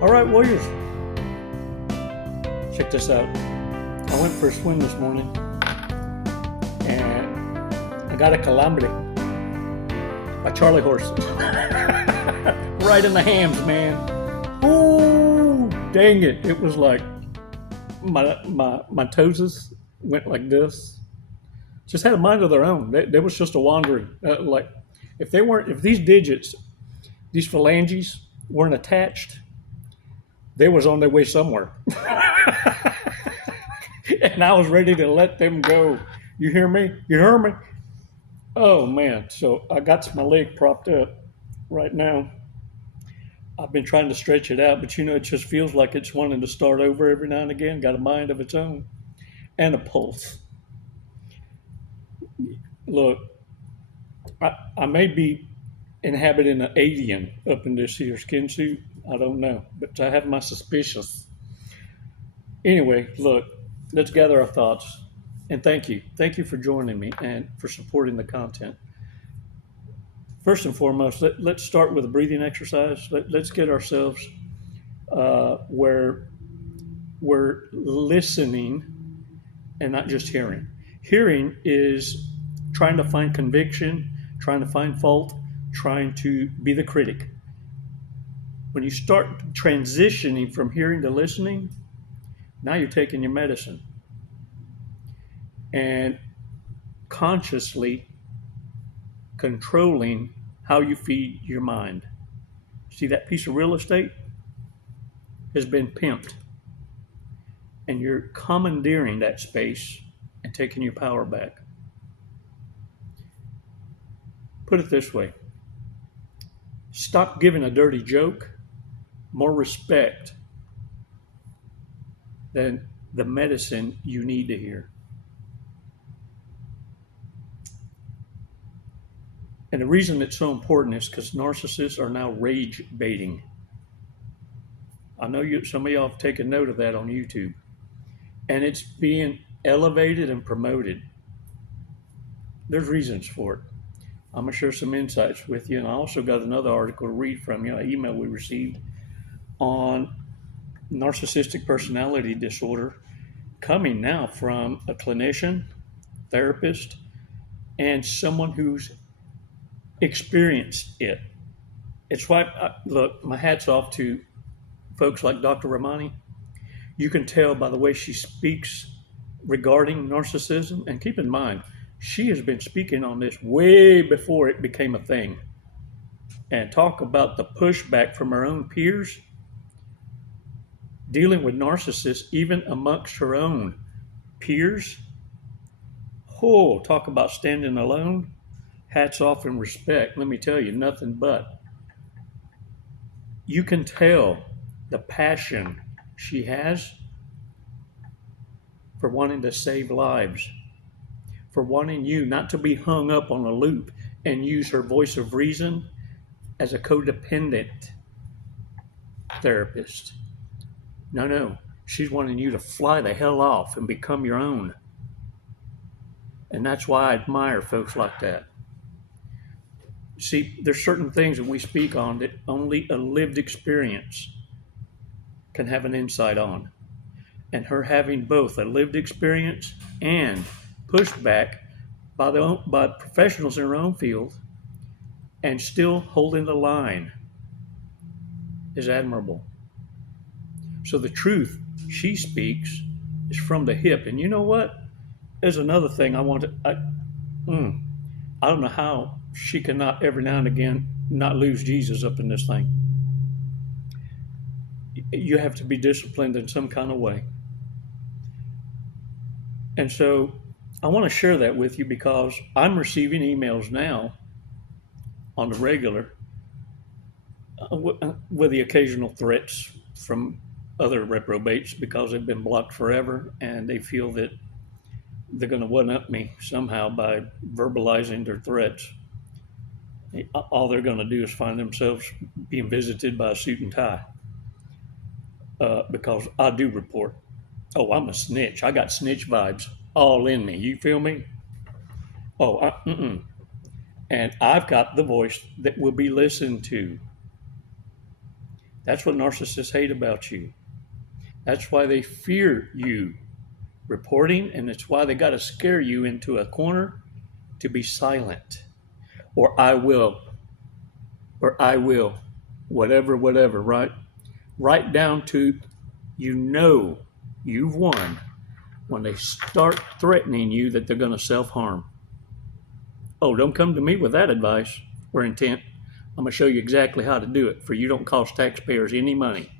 All right, Warriors, check this out. I went for a swim this morning and I got a calamity. A Charlie horse. Right in the hams, man. Ooh, dang it. It was like my toes went like this. Just had a mind of their own. They was just a wandering. Like if these digits, these phalanges weren't attached, they was on their way somewhere. And I was ready to let them go. You hear me? You hear me? Oh man. So I got my leg propped up right now. I've been trying to stretch it out, but it just feels like it's wanting to start over every now and again. Got a mind of its own and a pulse. Look, I may be inhabiting an alien up in this here skin suit. I don't know, but I have my suspicions. Anyway, look, let's gather our thoughts. And thank you. Thank you for joining me and for supporting the content. First and foremost, let's start with a breathing exercise. Let's get ourselves where we're listening and not just hearing. Hearing is trying to find conviction, trying to find fault, trying to be the critic. When you start transitioning from hearing to listening, now you're taking your medicine and consciously controlling how you feed your mind. See, that piece of real estate has been pimped, and you're commandeering that space and taking your power back. Put it this way: stop giving a dirty joke more respect than the medicine you need to hear. And the reason it's so important is because narcissists are now rage baiting. I know some of y'all have taken note of that on YouTube. And it's being elevated and promoted. There's reasons for it. I'm going to share some insights with you. And I also got another article to read from you, an email we received on narcissistic personality disorder, coming now from a clinician, therapist, and someone who's experienced it. It's why, look, my hat's off to folks like Dr. Ramani. You can tell by the way she speaks regarding narcissism. And keep in mind, she has been speaking on this way before it became a thing. And talk about the pushback from her own peers, dealing with narcissists even amongst her own peers. Oh, talk about standing alone. Hats off and respect. Let me tell you, nothing but. You can tell the passion she has for wanting to save lives, for wanting you not to be hung up on a loop and use her voice of reason as a codependent therapist. No, she's wanting you to fly the hell off and become your own. And that's why I admire folks like that. See, there's certain things that we speak on that only a lived experience can have an insight on. And her having both a lived experience and pushback by professionals in her own field and still holding the line is admirable. So the truth she speaks is from the hip. And you know what? There's another thing I don't know how she cannot every now and again not lose Jesus up in this thing. You have to be disciplined in some kind of way. And so I want to share that with you because I'm receiving emails now on the regular with the occasional threats from other reprobates because they've been blocked forever and they feel that they're going to one-up me somehow by verbalizing their threats. All they're going to do is find themselves being visited by a suit and tie because I do report. Oh, I'm a snitch. I got snitch vibes all in me. You feel me? And I've got the voice that will be listened to. That's what narcissists hate about you. That's why they fear you reporting, and it's why they got to scare you into a corner to be silent. Or I will, or I will, whatever, whatever, right? Right down to you've won when they start threatening you that they're going to self-harm. Oh, don't come to me with that advice or intent. I'm going to show you exactly how to do it for you don't cost taxpayers any money.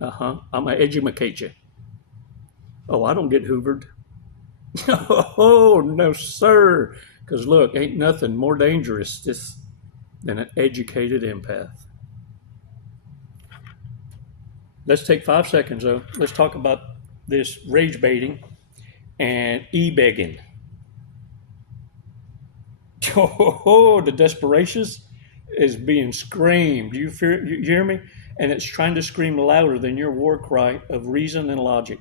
I'm going to educate you. Oh, I don't get hoovered. Oh, no, sir. Because look, ain't nothing more dangerous than an educated empath. Let's take 5 seconds, though. Let's talk about this rage baiting and e-begging. Oh, the desperation is being screamed. You hear me? And it's trying to scream louder than your war cry of reason and logic.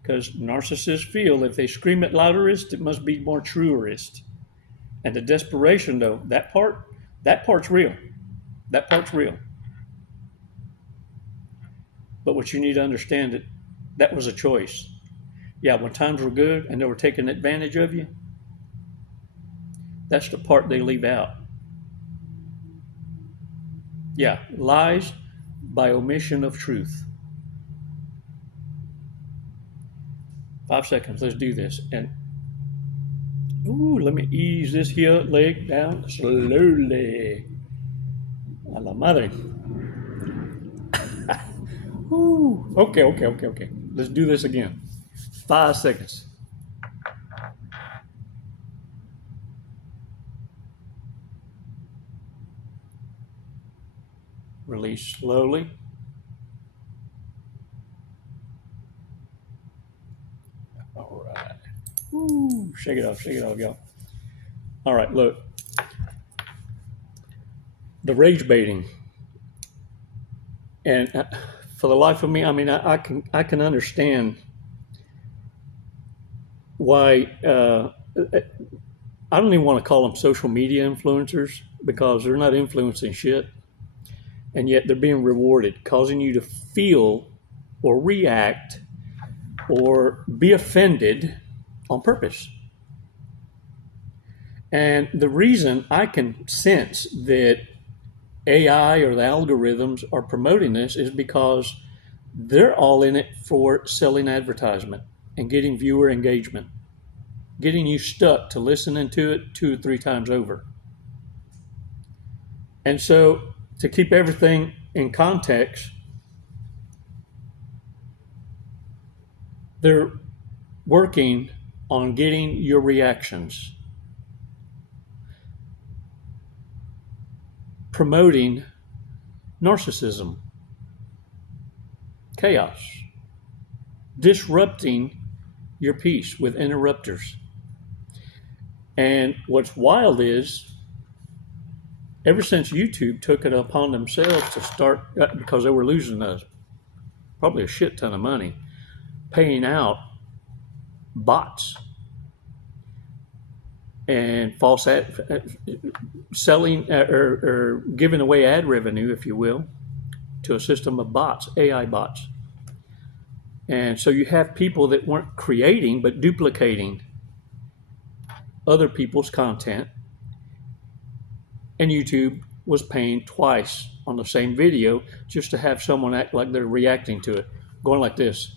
Because narcissists feel if they scream it louderest, it must be more truerist. And the desperation, though, that part's real. That part's real. But what you need to understand that was a choice. Yeah, when times were good and they were taking advantage of you, that's the part they leave out. Yeah, lies by omission of truth. 5 seconds, let's do this. And let me ease this here leg down slowly. A la madre. Okay. Let's do this again. 5 seconds. Release slowly. All right. Shake it off, y'all. All right, look. The rage baiting. And for the life of me, I mean, I can understand why I don't even want to call them social media influencers because they're not influencing shit. And yet they're being rewarded, causing you to feel or react or be offended on purpose. And the reason I can sense that AI or the algorithms are promoting this is because they're all in it for selling advertisement and getting viewer engagement, getting you stuck to listening to it 2 or 3 times over. And so to keep everything in context, they're working on getting your reactions, promoting narcissism, chaos, disrupting your peace with interrupters. And what's wild is, ever since YouTube took it upon themselves to start, because they were losing probably a shit ton of money, paying out bots and false selling or giving away ad revenue, if you will, to a system of bots, AI bots. And so you have people that weren't creating but duplicating other people's content. And YouTube was paying twice on the same video just to have someone act like they're reacting to it, going like this.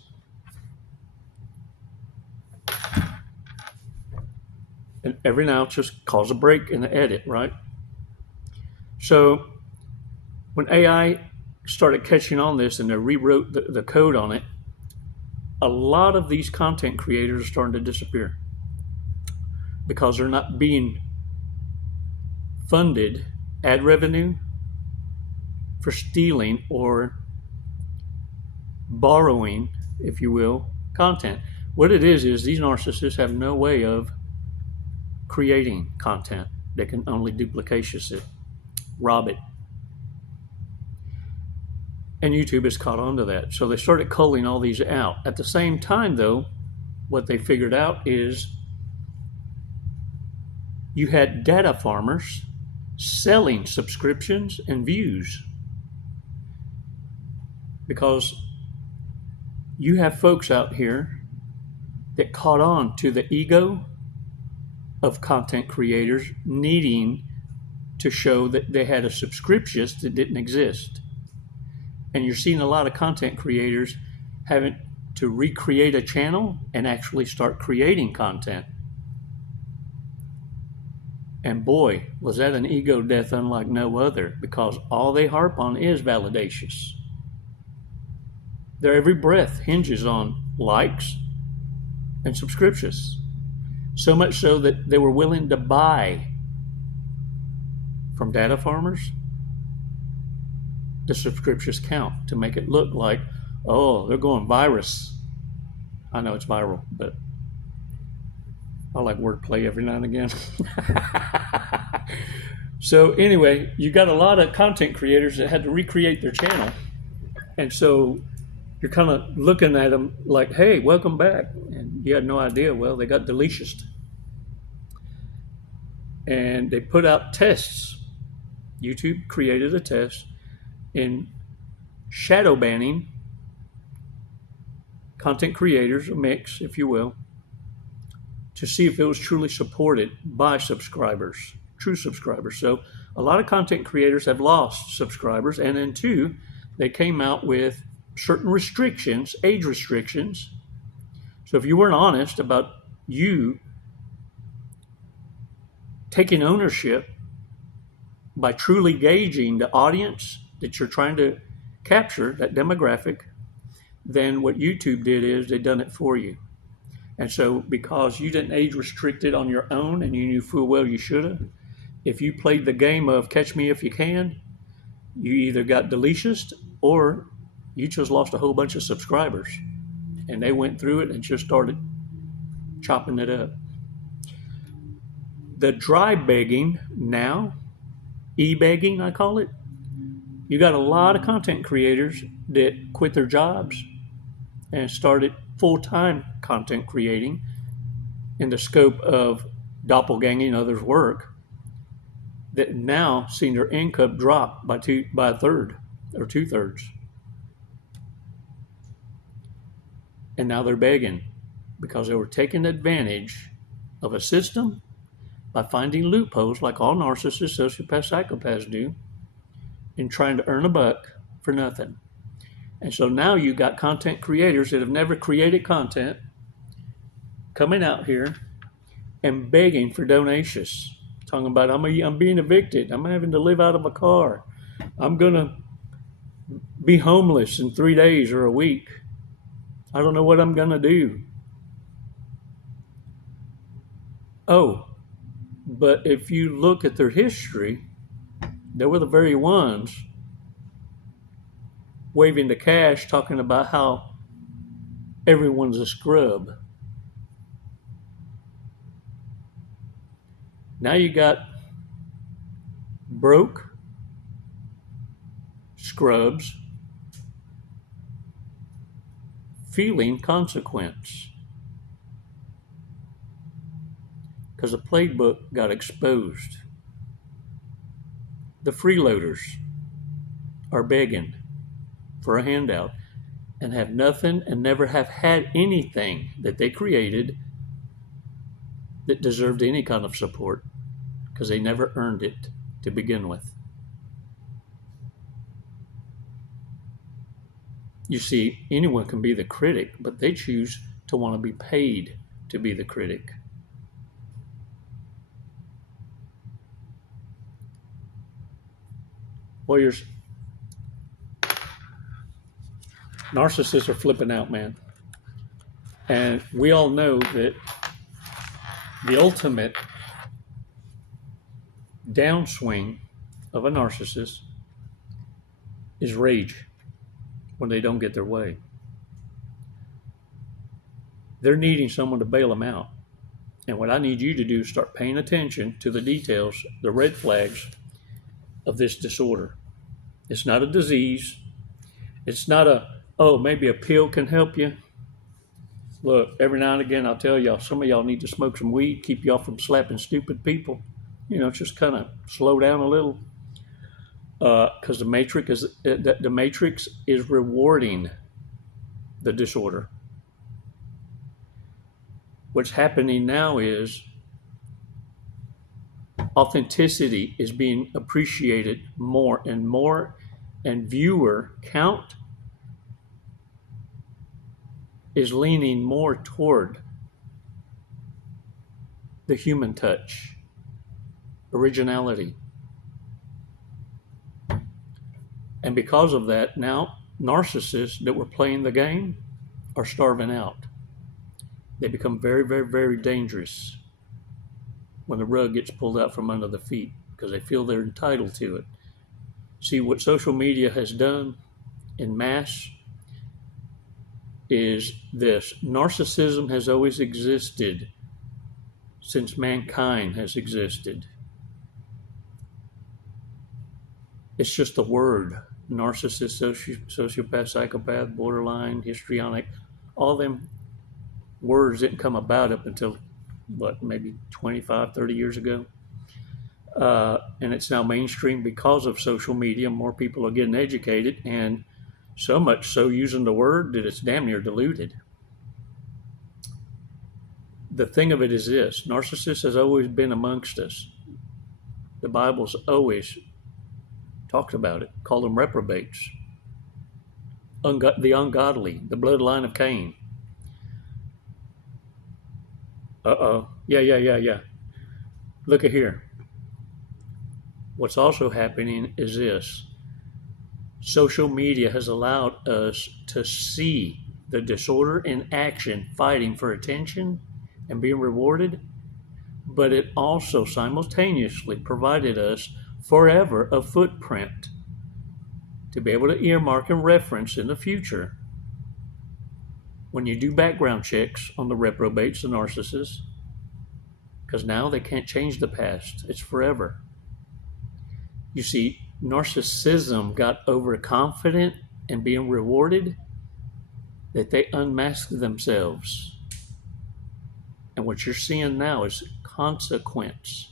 And every now just cause a break in the edit, right? So when AI started catching on this and they rewrote the code on it, a lot of these content creators are starting to disappear because they're not being funded ad revenue for stealing or borrowing, if you will, content. What it is these narcissists have no way of creating content. They can only duplicatious it, rob it. And YouTube has caught on to that. So they started culling all these out. At the same time, though, what they figured out is you had data farmers selling subscriptions and views, because you have folks out here that caught on to the ego of content creators needing to show that they had a subscription that didn't exist. And you're seeing a lot of content creators having to recreate a channel and actually start creating content. And boy, was that an ego death unlike no other, because all they harp on is validations. Their every breath hinges on likes and subscriptions. So much so that they were willing to buy from data farmers the subscriptions count to make it look like, oh, they're going virus. I know it's viral, but I like wordplay every now and again. So anyway, you got a lot of content creators that had to recreate their channel. And so you're kind of looking at them like, hey, welcome back. And you had no idea. Well, they got delicious. And they put out tests. YouTube created a test in shadow banning content creators, a mix, if you will, to see if it was truly supported by subscribers, true subscribers. So a lot of content creators have lost subscribers. And then two, they came out with certain restrictions, age restrictions. So if you weren't honest about you taking ownership by truly gauging the audience that you're trying to capture, that demographic, then what YouTube did is they done it for you. And so because you didn't age restrict it on your own and you knew full well you should have, if you played the game of catch me if you can, you either got delicious or you just lost a whole bunch of subscribers. And they went through it and just started chopping it up. The dry begging now, e-begging I call it, you got a lot of content creators that quit their jobs and started full-time content creating in the scope of doppelganging others' work, that now seen their income drop by a third or 2/3. And now they're begging because they were taking advantage of a system by finding loopholes like all narcissists, sociopaths, psychopaths do, in trying to earn a buck for nothing. And so now you got content creators that have never created content coming out here and begging for donations, talking about, I'm being evicted, I'm having to live out of a car, I'm gonna be homeless in 3 days or a week, I don't know what I'm gonna do. Oh, but if you look at their history, they were the very ones waving the cash, talking about how everyone's a scrub. Now you got broke scrubs feeling consequence because the playbook got exposed. The freeloaders are begging for a handout and have nothing and never have had anything that they created that deserved any kind of support because they never earned it to begin with. You see, anyone can be the critic, but they choose to want to be paid to be the critic. Warriors, narcissists are flipping out, man. And we all know that the ultimate downswing of a narcissist is rage when they don't get their way. They're needing someone to bail them out. And what I need you to do is start paying attention to the details, the red flags of this disorder. It's not a disease. It's not maybe a pill can help you. Look, every now and again I'll tell y'all, some of y'all need to smoke some weed, keep y'all from slapping stupid people. just kind of slow down a little, because the matrix is rewarding the disorder. What's happening now is authenticity is being appreciated more and more, and viewer count is leaning more toward the human touch, originality. And because of that, now narcissists that were playing the game are starving out. They become very, very, very dangerous when the rug gets pulled out from under the feet because they feel they're entitled to it. See, what social media has done in mass is this. Narcissism has always existed since mankind has existed. It's just a word. Narcissist, sociopath, psychopath, borderline, histrionic, all them words didn't come about up until, maybe 25, 30 years ago. And it's now mainstream because of social media. More people are getting educated, and so much so using the word that it's damn near diluted. The thing of it is this: narcissist has always been amongst us. The Bible's always talked about it, called them reprobates, the ungodly, the bloodline of Cain. Yeah. Look at here. What's also happening is this: social media has allowed us to see the disorder in action, fighting for attention and being rewarded, but it also simultaneously provided us forever a footprint to be able to earmark and reference in the future when you do background checks on the reprobates, the narcissists, because now they can't change the past. It's forever. You see, narcissism got overconfident and being rewarded that they unmasked themselves. And what you're seeing now is consequence.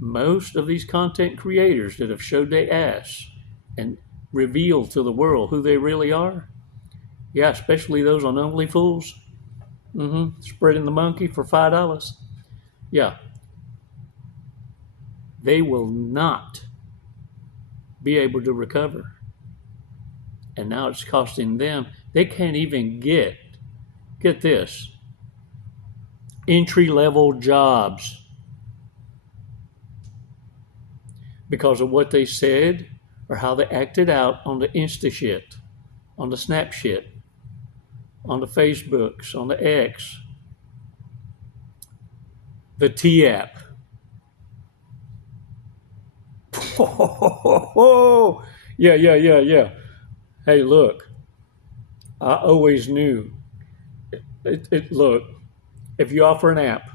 Most of these content creators that have showed their ass and revealed to the world who they really are, yeah, especially those on OnlyFools, spreading the monkey for $5, yeah, they will not be able to recover. And now it's costing them, they can't even get this, entry-level jobs because of what they said or how they acted out on the Insta shit, on the Snap shit, on the Facebooks, on the X, the T app. Yeah. Hey, look, I always knew. Look, if you offer an app,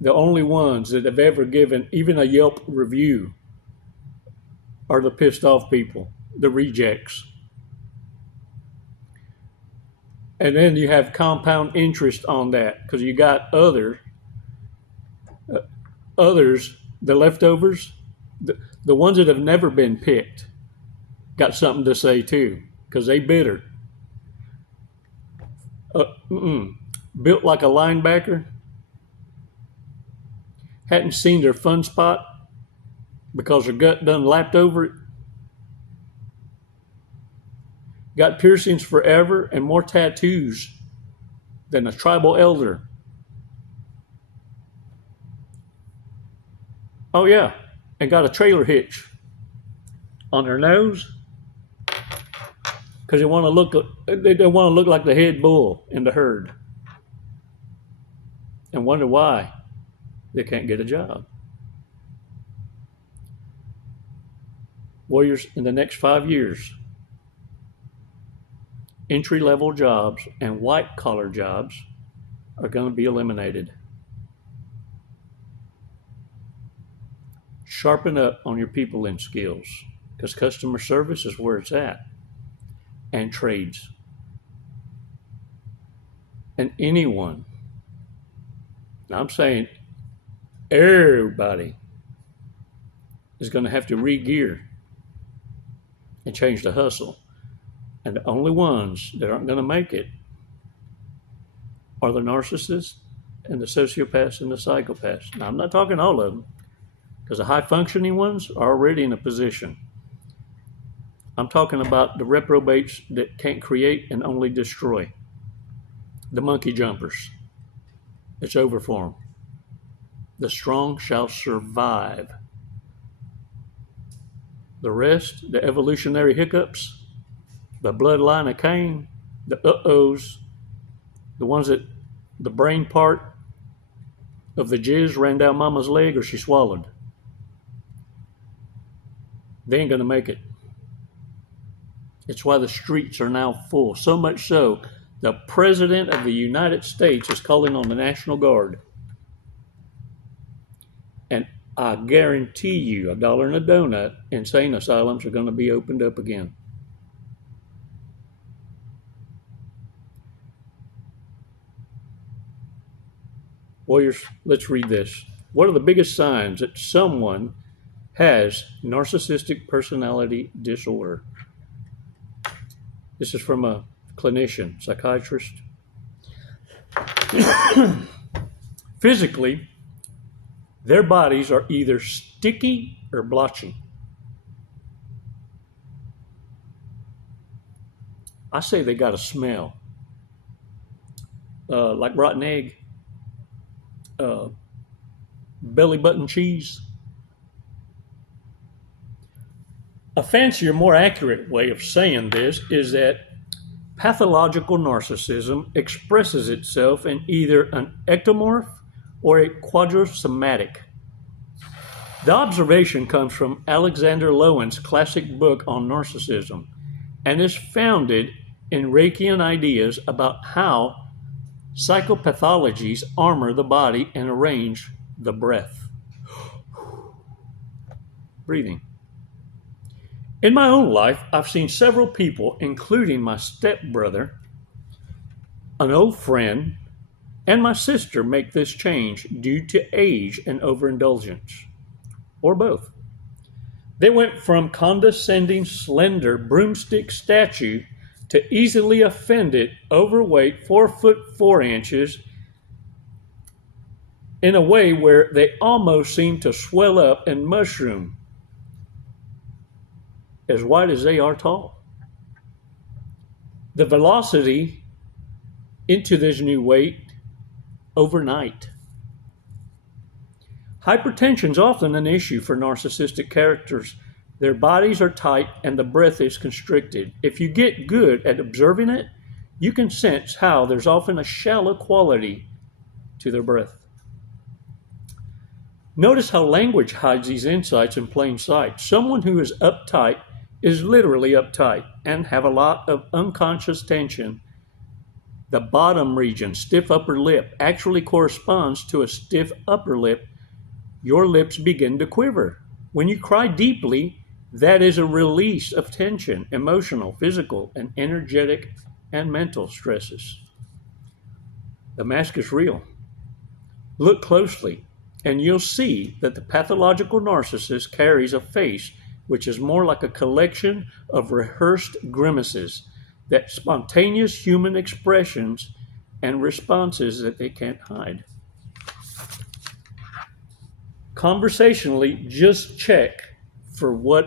the only ones that have ever given even a Yelp review are the pissed off people, the rejects. And then you have compound interest on that because you got others, the leftovers, the ones that have never been picked, got something to say too because they bitter. Built like a linebacker, hadn't seen their fun spot because their gut done lapped over it. Got piercings forever and more tattoos than a tribal elder. Oh yeah, and got a trailer hitch on their nose because they want to look like the head bull in the herd, and wonder why they can't get a job. Warriors, in the next 5 years, entry-level jobs and white-collar jobs are going to be eliminated. Sharpen up on your people-in skills because customer service is where it's at, and trades. And anyone, now I'm saying everybody is going to have to re-gear and change the hustle. And the only ones that aren't going to make it are the narcissists and the sociopaths and the psychopaths. Now, I'm not talking all of them, because the high-functioning ones are already in a position. I'm talking about the reprobates that can't create and only destroy. The monkey jumpers. It's over for them. The strong shall survive. The rest, the evolutionary hiccups, the bloodline of Cain, the uh-ohs, the ones that the brain part of the jizz ran down mama's leg or she swallowed, they ain't going to make it. It's why the streets are now full. So much so, the President of the United States is calling on the National Guard. And I guarantee you, $1 and a donut, insane asylums are going to be opened up again. Warriors, let's read this. What are the biggest signs that someone has narcissistic personality disorder? This is from a clinician, psychiatrist. Physically, their bodies are either sticky or blotchy. I say they got a smell, like rotten egg, belly button cheese. A fancier, more accurate way of saying this is that pathological narcissism expresses itself in either an ectomorph or a quadrisomatic. The observation comes from Alexander Lowen's classic book on narcissism and is founded in Reichian ideas about how psychopathologies armor the body and arrange the breath. Breathing. In my own life, I've seen several people, including my stepbrother, an old friend, and my sister, make this change due to age and overindulgence, or both. They went from condescending, slender, broomstick statue to easily offended, overweight, 4'4" in a way where they almost seem to swell up and mushroom, as wide as they are tall. The velocity into this new weight overnight. Hypertension is often an issue for narcissistic characters. Their bodies are tight and the breath is constricted. If you get good at observing it, you can sense how there's often a shallow quality to their breath. Notice how language hides these insights in plain sight. Someone who is uptight is literally uptight and have a lot of unconscious tension. The bottom region, stiff upper lip, actually corresponds to a stiff upper lip. Your lips begin to quiver. When you cry deeply, that is a release of tension, emotional, physical, and energetic and mental stresses. The mask is real. Look closely, and you'll see that the pathological narcissist carries a face which is more like a collection of rehearsed grimaces, that spontaneous human expressions and responses that they can't hide. Conversationally, just check for what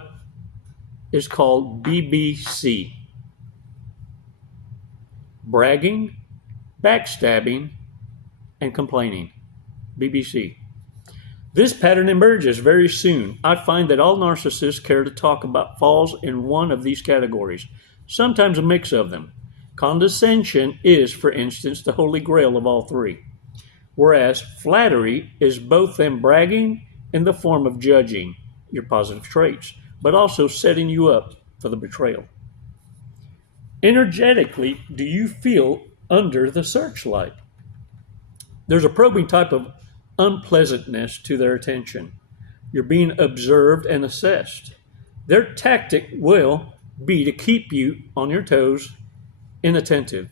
is called BBC. Bragging, backstabbing, and complaining. BBC. This pattern emerges very soon. I find that all narcissists care to talk about falls in one of these categories, sometimes a mix of them. Condescension is, for instance, the holy grail of all three, whereas flattery is both them bragging in the form of judging your positive traits, but also setting you up for the betrayal. Energetically, do you feel under the searchlight? There's a probing type of unpleasantness to their attention. You're being observed and assessed. Their tactic will be to keep you on your toes, inattentive.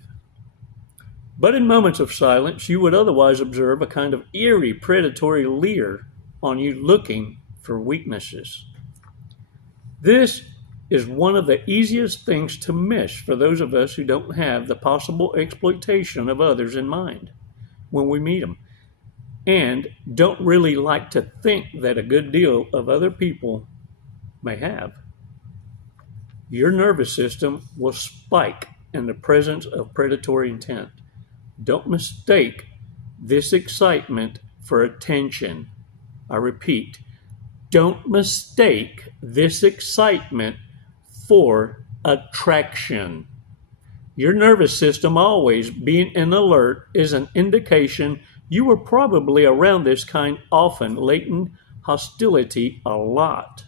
But in moments of silence, you would otherwise observe a kind of eerie predatory leer on you looking for weaknesses. This is one of the easiest things to miss for those of us who don't have the possible exploitation of others in mind when we meet them, and don't really like to think that a good deal of other people may have. Your nervous system will spike in the presence of predatory intent. Don't mistake this excitement for attention. I repeat, don't mistake this excitement for attraction. Your nervous system always being in alert is an indication you were probably around this kind often, latent hostility a lot.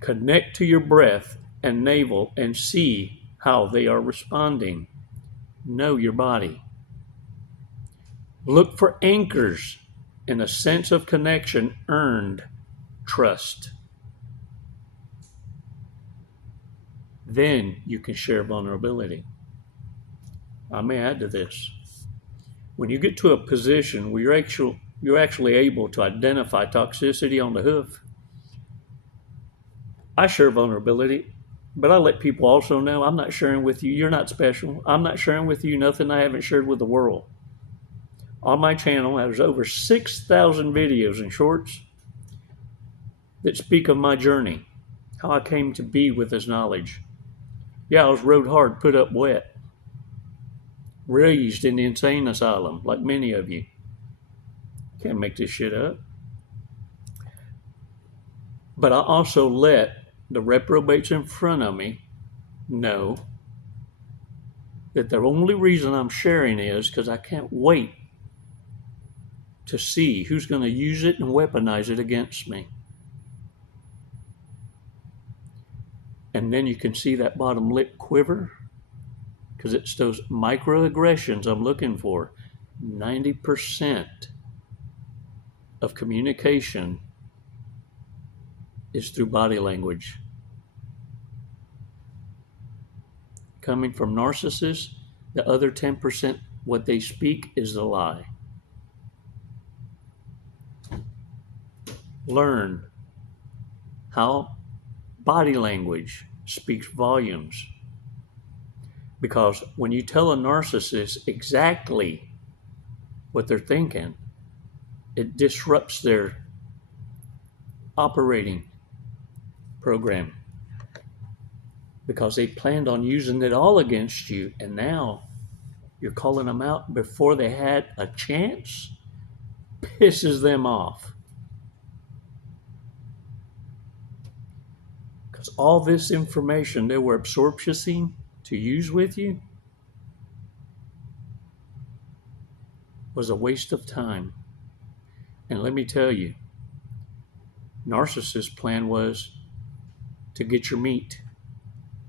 Connect to your breath and navel and see how they are responding. Know your body. Look for anchors in a sense of connection, earned trust. Then you can share vulnerability. I may add to this. When you get to a position where you're actually able to identify toxicity on the hoof, I share vulnerability, but I let people also know I'm not sharing with you. You're not special. I'm not sharing with you nothing I haven't shared with the world. On my channel, there's over 6,000 videos and shorts that speak of my journey, how I came to be with this knowledge. Yeah, I was rode hard, put up wet, raised in the insane asylum, like many of you. Can't make this shit up. But I also let the reprobates in front of me know that the only reason I'm sharing is because I can't wait to see who's going to use it and weaponize it against me. And then you can see that bottom lip quiver, because it's those microaggressions I'm looking for. 90% of communication is through body language. Coming from narcissists, the other 10%, what they speak is a lie. Learn how body language speaks volumes. Because when you tell a narcissist exactly what they're thinking, it disrupts their operating program. Because they planned on using it all against you, and now you're calling them out before they had a chance, pisses them off. Because all this information they were absorbing to use with you was a waste of time. And let me tell you, Narcissist's plan was to get your meat,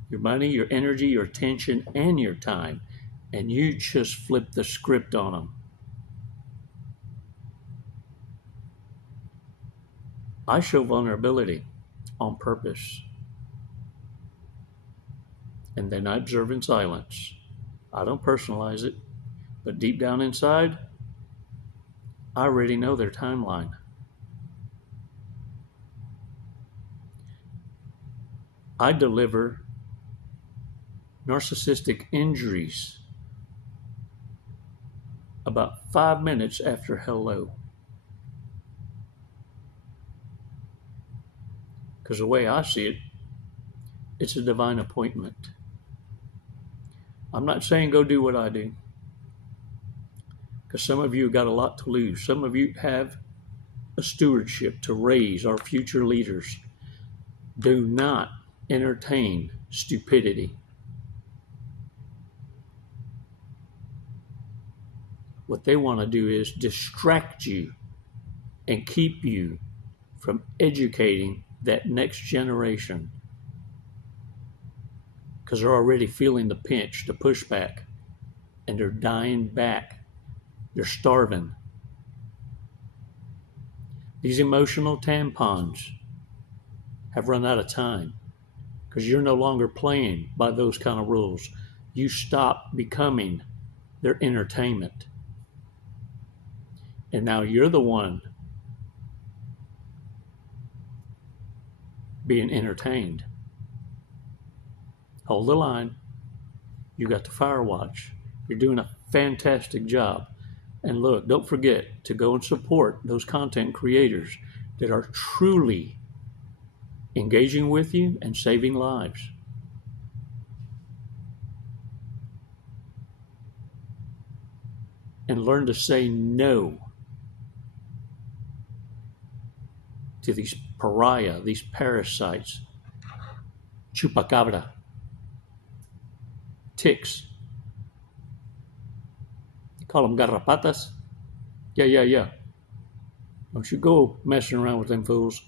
your money, your energy, your attention, and your time. And you just flip the script on them. I show vulnerability on purpose. And then I observe in silence. I don't personalize it, but deep down inside, I already know their timeline. I deliver narcissistic injuries about 5 minutes after hello. Because the way I see it, it's a divine appointment. I'm not saying go do what I do, because some of you have got a lot to lose. Some of you have a stewardship to raise our future leaders. Do not entertain stupidity. What they want to do is distract you and keep you from educating that next generation, because they're already feeling the pinch, the pushback, and they're dying back. They're starving. These emotional tampons have run out of time, because you're no longer playing by those kind of rules. You stop becoming They're entertainment. And now you're the one being entertained. Hold the line. You got the fire watch. You're doing a fantastic job. And look, don't forget to go and support those content creators that are truly engaging with you and saving lives. And learn to say no to these pariah, these parasites, chupacabra, ticks. You call them garrapatas? Yeah. Don't you go messing around with them fools.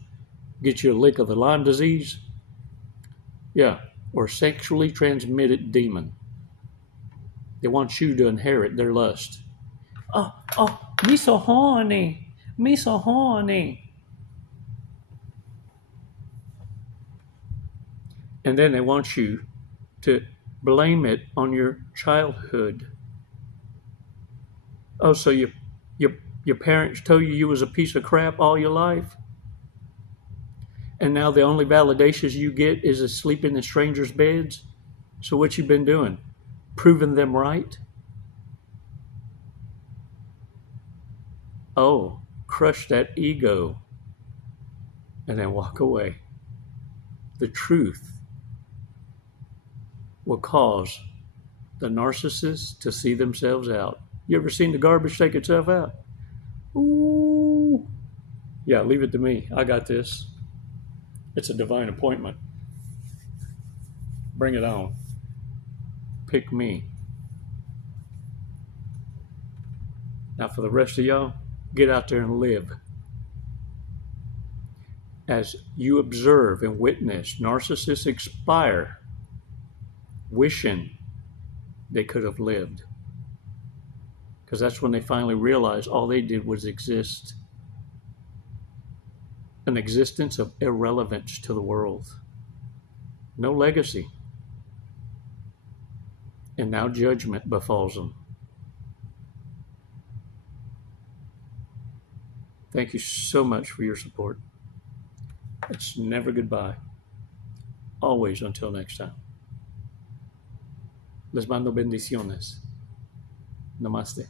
Get you a lick of the Lyme disease. Yeah, or sexually transmitted demon. They want you to inherit their lust. Oh, me so horny. Me so horny. And then they want you to blame it on your childhood. Oh, so your parents told you was a piece of crap all your life? And now the only validations you get is to sleep in strangers' beds? So what you been doing? Proving them right? Oh, crush that ego and then walk away. The truth will cause the narcissist to see themselves out. You ever seen the garbage take itself out? Ooh. Yeah, leave it to me. I got this. It's a divine appointment. Bring it on. Pick me. Now for the rest of y'all, get out there and live. As you observe and witness narcissists expire, wishing they could have lived. Because that's when they finally realize all they did was exist. An existence of irrelevance to the world. No legacy. And now judgment befalls them. Thank you so much for your support. It's never goodbye. Always until next time. Les mando bendiciones. Namaste.